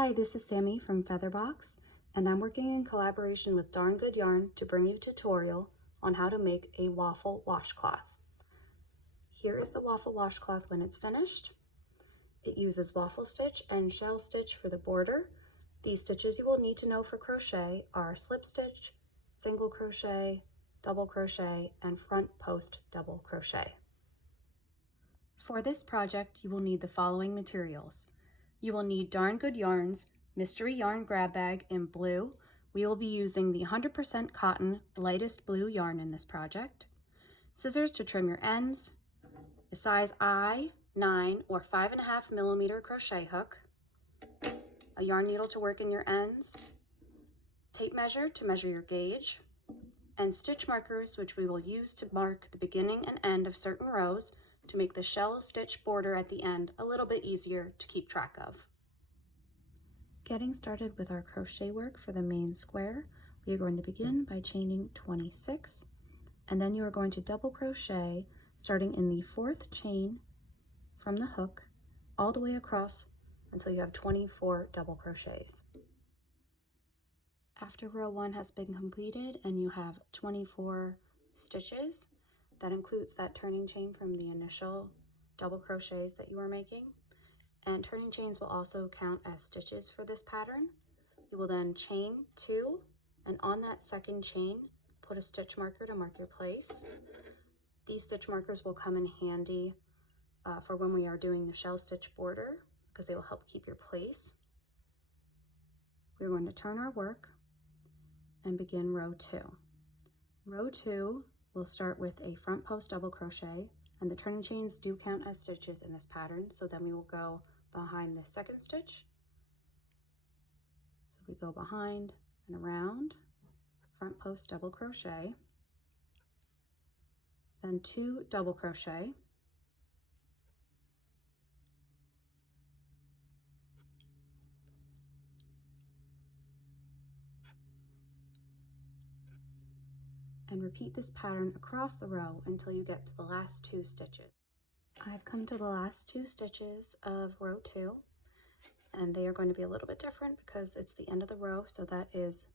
Hi, this is Sammi from FeatherBox, and I'm working in collaboration with Darn Good Yarn to bring you a tutorial on how to make a waffle washcloth. Here is the waffle washcloth when it's finished. It uses waffle stitch and shell stitch for the border. These stitches you will need to know for crochet are slip stitch, single crochet, double crochet, and front post double crochet. For this project, you will need the following materials. You will need Darn Good Yarn's Mystery Yarn Grab Bag in blue. We will be using the 100% cotton, lightest blue yarn in this project. Scissors to trim your ends, a size I, 9 or 5.5 millimeter crochet hook, a yarn needle to work in your ends, tape measure to measure your gauge, and stitch markers which we will use to mark the beginning and end of certain rows to make the shell stitch border at the end a little bit easier to keep track of. Getting started with our crochet work for the main square, we are going to begin by chaining 26, and then you are going to double crochet starting in the 4th chain from the hook all the way across until you have 24 double crochets. After row 1 has been completed and you have 24 stitches, that includes that turning chain from the initial double crochets that you are making. And turning chains will also count as stitches for this pattern. You will then chain 2, and on that second chain, put a stitch marker to mark your place. These stitch markers will come in handy for when we are doing the shell stitch border because they will help keep your place. We're going to turn our work and begin row 2. Row 2 we'll start with a front post double crochet, and the turning chains do count as stitches in this pattern, so then we will go behind the second stitch. So we go behind and around, front post double crochet, then 2 double crochet, and repeat this pattern across the row until you get to the last 2 stitches. I've come to the last 2 stitches of row 2, and they are going to be a little bit different because it's the end of the row, so that is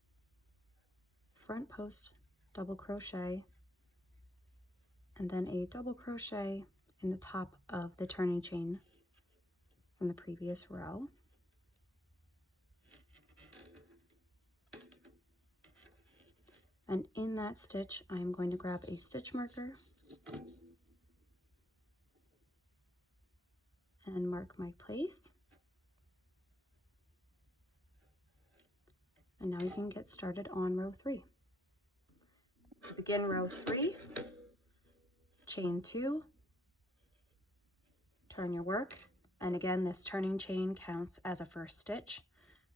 front post double crochet and then a double crochet in the top of the turning chain from the previous row. And in that stitch, I'm going to grab a stitch marker and mark my place. And now you can get started on row 3. To begin row 3, chain 2, turn your work, and again this turning chain counts as a first stitch.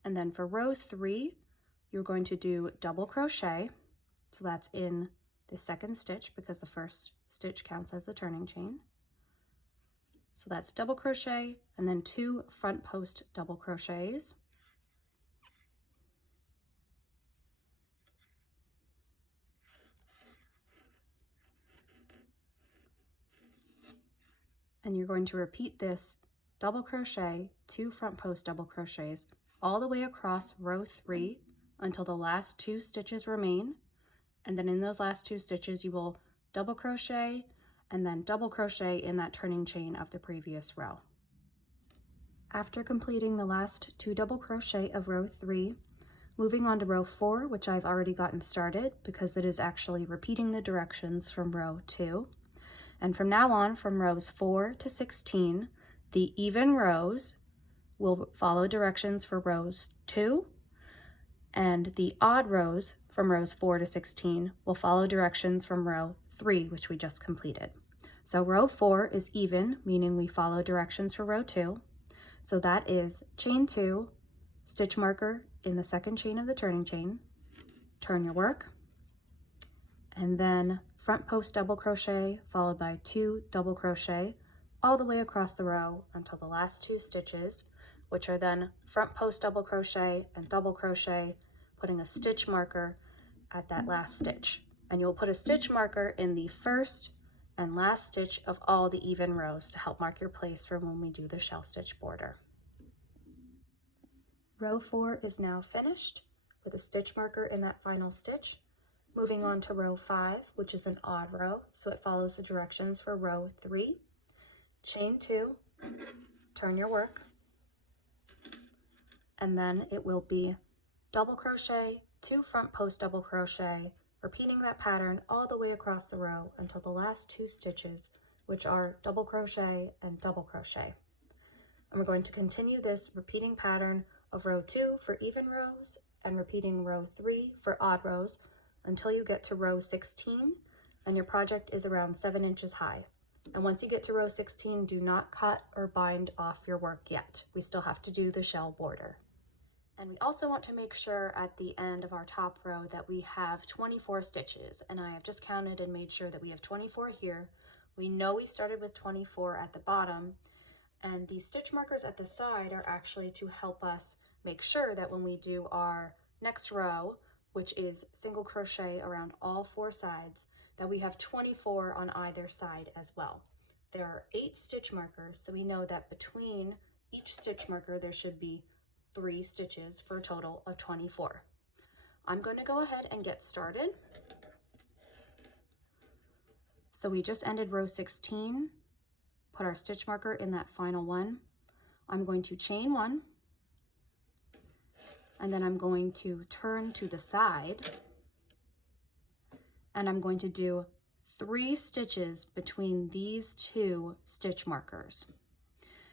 And then for row 3, you're going to do double crochet. So that's in the second stitch because the first stitch counts as the turning chain. So that's double crochet and then 2 front post double crochets. And you're going to repeat this double crochet, 2 front post double crochets all the way across row 3 until the last 2 stitches remain. And then in those last 2 stitches, you will double crochet and then double crochet in that turning chain of the previous row. After completing the last 2 double crochet of row 3, moving on to row 4, which I've already gotten started because it is actually repeating the directions from row 2. And from now on, from rows 4 to 16, the even rows will follow directions for rows 2, and the odd rows from rows 4 to 16 will follow directions from row 3, which we just completed. So row 4 is even, meaning we follow directions for row 2. So that is chain 2, stitch marker in the second chain of the turning chain, turn your work, and then front post double crochet followed by 2 double crochet all the way across the row until the last 2 stitches, which are then front post double crochet and double crochet, putting a stitch marker at that last stitch. And you'll put a stitch marker in the first and last stitch of all the even rows to help mark your place for when we do the shell stitch border. Row 4 is now finished with a stitch marker in that final stitch. Moving on to row 5, which is an odd row, so it follows the directions for row 3. Chain 2, turn your work, and then it will be double crochet, 2 front post double crochet, repeating that pattern all the way across the row until the last 2 stitches, which are double crochet and double crochet. And we're going to continue this repeating pattern of row 2 for even rows and repeating row 3 for odd rows until you get to row 16 and your project is around 7 inches high. And once you get to row 16, do not cut or bind off your work yet. We still have to do the shell border. And we also want to make sure at the end of our top row that we have 24 stitches. And I have just counted and made sure that we have 24 here. We know we started with 24 at the bottom, and these stitch markers at the side are actually to help us make sure that when we do our next row, which is single crochet around all 4 sides, that we have 24 on either side as well. There are 8 stitch markers, so we know that between each stitch marker there should be 3 stitches for a total of 24. I'm going to go ahead and get started. So we just ended row 16, put our stitch marker in that final one. I'm going to chain 1, and then I'm going to turn to the side, and I'm going to do 3 stitches between these 2 stitch markers.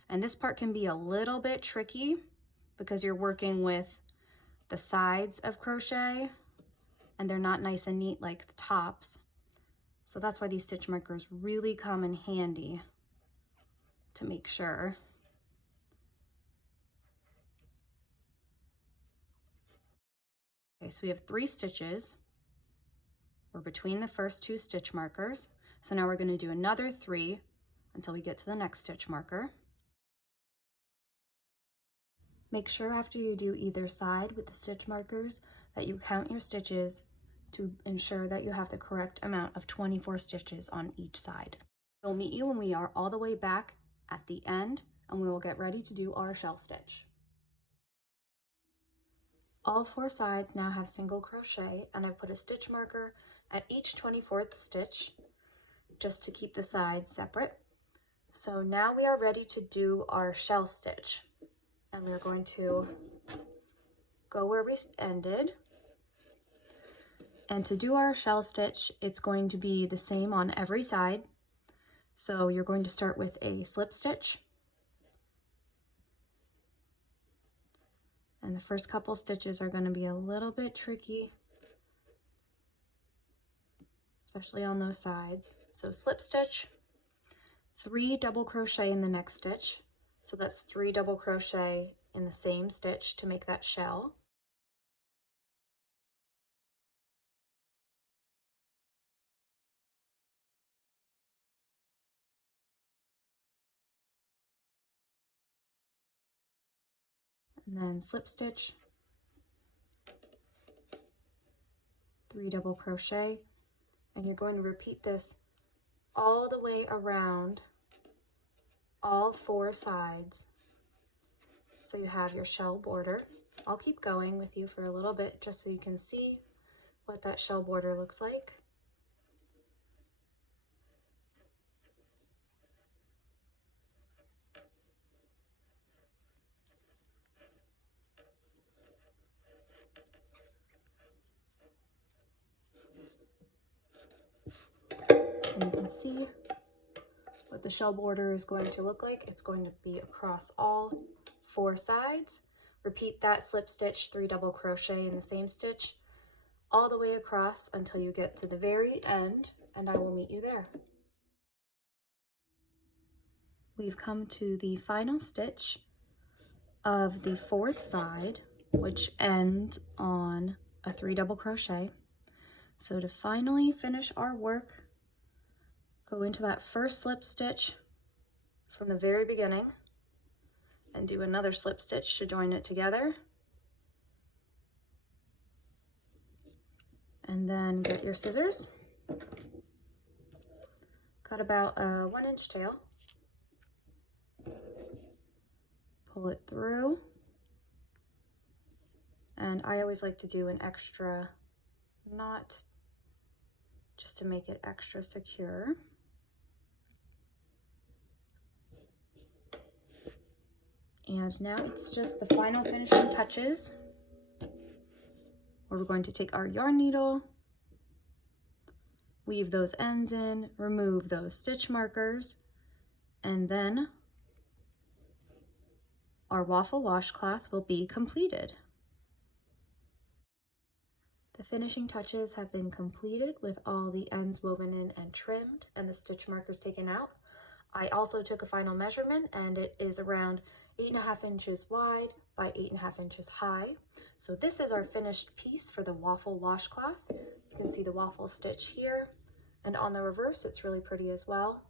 And this part can be a little bit tricky because you're working with the sides of crochet and they're not nice and neat like the tops. So that's why these stitch markers really come in handy to make sure. Okay, so we have 3 stitches. We're between the first 2 stitch markers. So now we're going to do another 3 until we get to the next stitch marker. Make sure after you do either side with the stitch markers that you count your stitches to ensure that you have the correct amount of 24 stitches on each side. We'll meet you when we are all the way back at the end, and we will get ready to do our shell stitch. All 4 sides now have single crochet, and I've put a stitch marker at each 24th stitch just to keep the sides separate. So now we are ready to do our shell stitch, and we're going to go where we ended. And to do our shell stitch, it's going to be the same on every side. So you're going to start with a slip stitch, and the first couple stitches are going to be a little bit tricky, especially on those sides. So slip stitch, 3 double crochet in the next stitch. So that's 3 double crochet in the same stitch to make that shell. And then slip stitch, 3 double crochet, and you're going to repeat this all the way around all 4 sides so you have your shell border. I'll keep going with you for a little bit just so you can see what that shell border looks like. And you can see what the shell border is going to look like. It's going to be across all 4 sides. Repeat that slip stitch, 3 double crochet in the same stitch all the way across until you get to the very end, and I will meet you there. We've come to the final stitch of the 4th side, which ends on a 3 double crochet. So to finally finish our work, go into that first slip stitch from the very beginning and do another slip stitch to join it together. And then get your scissors, cut about a 1-inch tail, pull it through, And I always like to do an extra knot just to make it extra secure. And now it's just the final finishing touches, where we're going to take our yarn needle, weave those ends in, remove those stitch markers, and then our waffle washcloth will be completed. The finishing touches have been completed with all the ends woven in and trimmed and the stitch markers taken out. I also took a final measurement, and it is around 8.5 inches wide by 8.5 inches high. So this is our finished piece for the waffle washcloth. You can see the waffle stitch here, and on the reverse it's really pretty as well.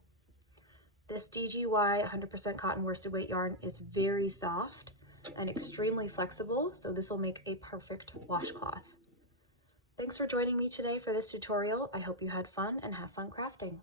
This DGY 100% cotton worsted weight yarn is very soft and extremely flexible, so this will make a perfect washcloth. Thanks for joining me today for this tutorial. I hope you had fun and have fun crafting.